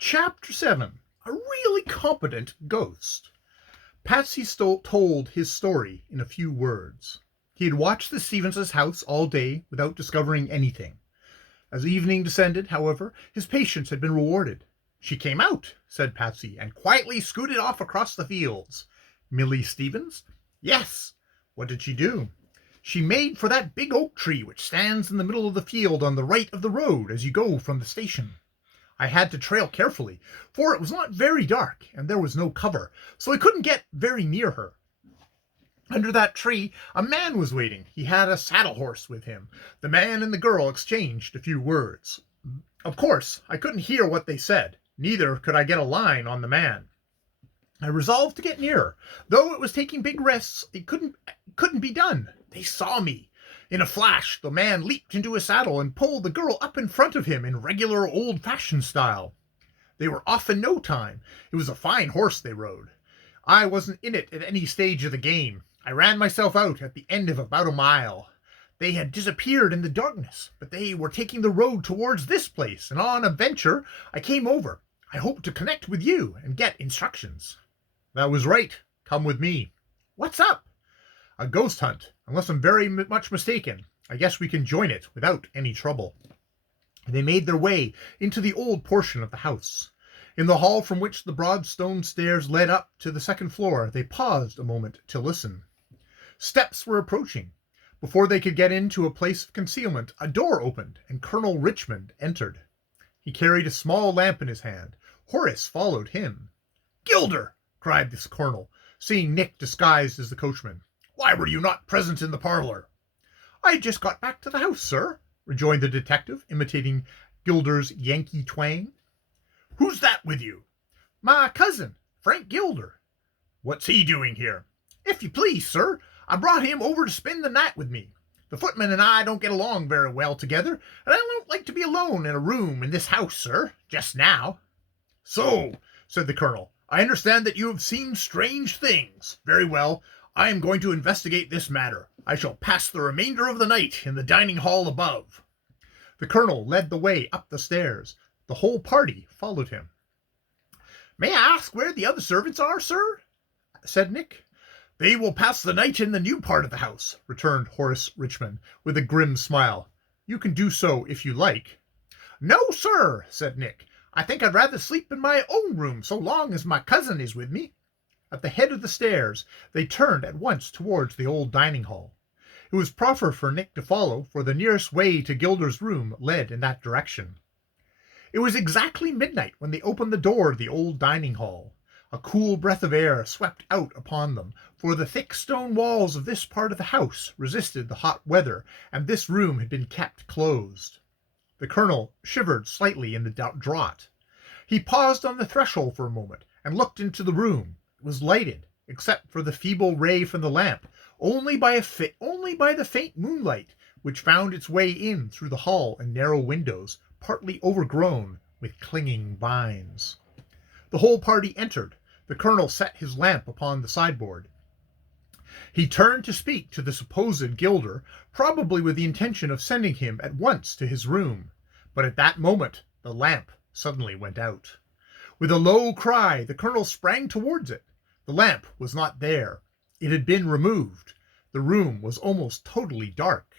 Chapter 7. A really competent ghost. Patsy told his story in a few words. He had watched the Stevens' house all day without discovering anything. As evening descended, however, his patience had been rewarded. "She came out," said Patsy, "and quietly scooted off across the fields." "Millie Stevens?" "Yes." "What did she do?" "She made for that big oak tree which stands in the middle of the field on the right of the road as you go from the station. I had to trail carefully, for it was not very dark, and there was no cover, so I couldn't get very near her. Under that tree a man was waiting. He had a saddle horse with him. The man and the girl exchanged a few words. Of course, I couldn't hear what they said, neither could I get a line on the man. I resolved to get nearer. Though it was taking big risks, it couldn't be done. They saw me. In a flash, the man leaped into his saddle and pulled the girl up in front of him in regular old-fashioned style. They were off in no time. It was a fine horse they rode. I wasn't in it at any stage of the game. I ran myself out at the end of about a mile. They had disappeared in the darkness, but they were taking the road towards this place, and on a venture I came over. I hoped to connect with you and get instructions." "That was right. Come with me." "What's up?" "A ghost hunt. Unless I'm very much mistaken, I guess we can join it without any trouble." They made their way into the old portion of the house. In the hall from which the broad stone stairs led up to the second floor, they paused a moment to listen. Steps were approaching. Before they could get into a place of concealment, a door opened, and Colonel Richmond entered. He carried a small lamp in his hand. Horace followed him. "Gilder!" cried this colonel, seeing Nick disguised as the coachman. "Why were you not present in the parlor?" "I had just got back to the house, sir," rejoined the detective, imitating Gilder's Yankee twang. "Who's that with you?" "My cousin, Frank Gilder." "What's he doing here?" "If you please, sir, I brought him over to spend the night with me. The footman and I don't get along very well together, and I don't like to be alone in a room in this house, sir, just now." "So," said the colonel, "I understand that you have seen strange things. Very well. I am going to investigate this matter. I shall pass the remainder of the night in the dining hall above." The colonel led the way up the stairs. The whole party followed him. "May I ask where the other servants are, sir?" said Nick. "They will pass the night in the new part of the house," returned Horace Richmond, with a grim smile. "You can do so if you like." "No, sir," said Nick. "I think I'd rather sleep in my own room so long as my cousin is with me." At the head of the stairs, they turned at once towards the old dining hall. It was proper for Nick to follow, for the nearest way to Gilder's room led in that direction. It was exactly midnight when they opened the door of the old dining hall. A cool breath of air swept out upon them, for the thick stone walls of this part of the house resisted the hot weather, and this room had been kept closed. The colonel shivered slightly in the draught. He paused on the threshold for a moment and looked into the room. It was lighted, except for the feeble ray from the lamp, only by the faint moonlight which found its way in through the hall and narrow windows, partly overgrown with clinging vines. The whole party entered. The colonel set his lamp upon the sideboard. He turned to speak to the supposed Gilder, probably with the intention of sending him at once to his room. But at that moment the lamp suddenly went out. With a low cry, the colonel sprang towards it. The lamp was not there. It had been removed. The room was almost totally dark.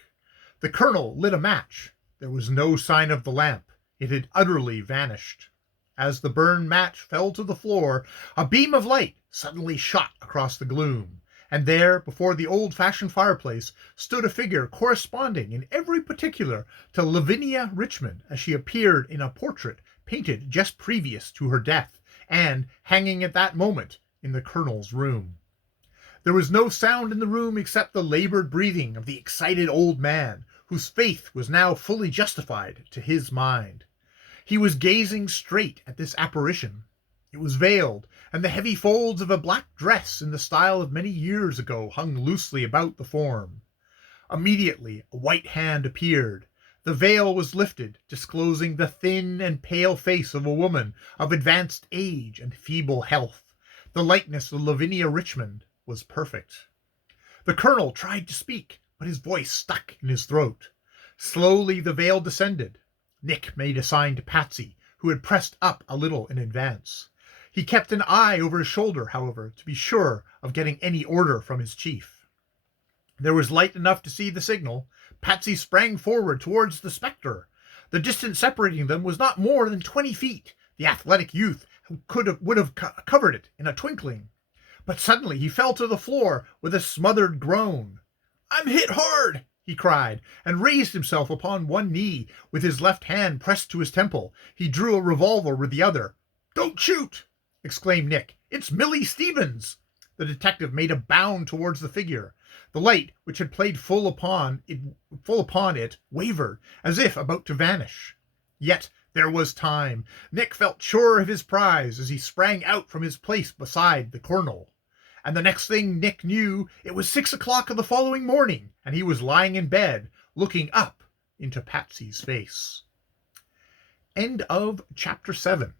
The colonel lit a match. There was no sign of the lamp. It had utterly vanished. As the burned match fell to the floor, a beam of light suddenly shot across the gloom, and there, before the old-fashioned fireplace, stood a figure corresponding in every particular to Lavinia Richmond as she appeared in a portrait painted just previous to her death, and hanging at that moment in the colonel's room. There was no sound in the room except the labored breathing of the excited old man, whose faith was now fully justified to his mind. He was gazing straight at this apparition. It was veiled, and the heavy folds of a black dress in the style of many years ago hung loosely about the form. Immediately a white hand appeared. The veil was lifted, disclosing the thin and pale face of a woman of advanced age and feeble health. The likeness of Lavinia Richmond was perfect. The colonel tried to speak, but his voice stuck in his throat. Slowly the veil descended. Nick made a sign to Patsy, who had pressed up a little in advance. He kept an eye over his shoulder, however, to be sure of getting any order from his chief. There was light enough to see the signal. Patsy sprang forward towards the Spectre. The distance separating them was not more than 20 feet. The athletic youth would have covered it in a twinkling. But suddenly he fell to the floor with a smothered groan. "I'm hit hard!" he cried, and raised himself upon one knee, with his left hand pressed to his temple. He drew a revolver with the other. "Don't shoot!" exclaimed Nick. "It's Millie Stevens!" The detective made a bound towards the figure. The light, which had played full upon it, wavered, as if about to vanish. Yet there was time. Nick felt sure of his prize as he sprang out from his place beside the colonel. And the next thing Nick knew, it was 6 o'clock of the following morning, and he was lying in bed, looking up into Patsy's face. End of Chapter 7.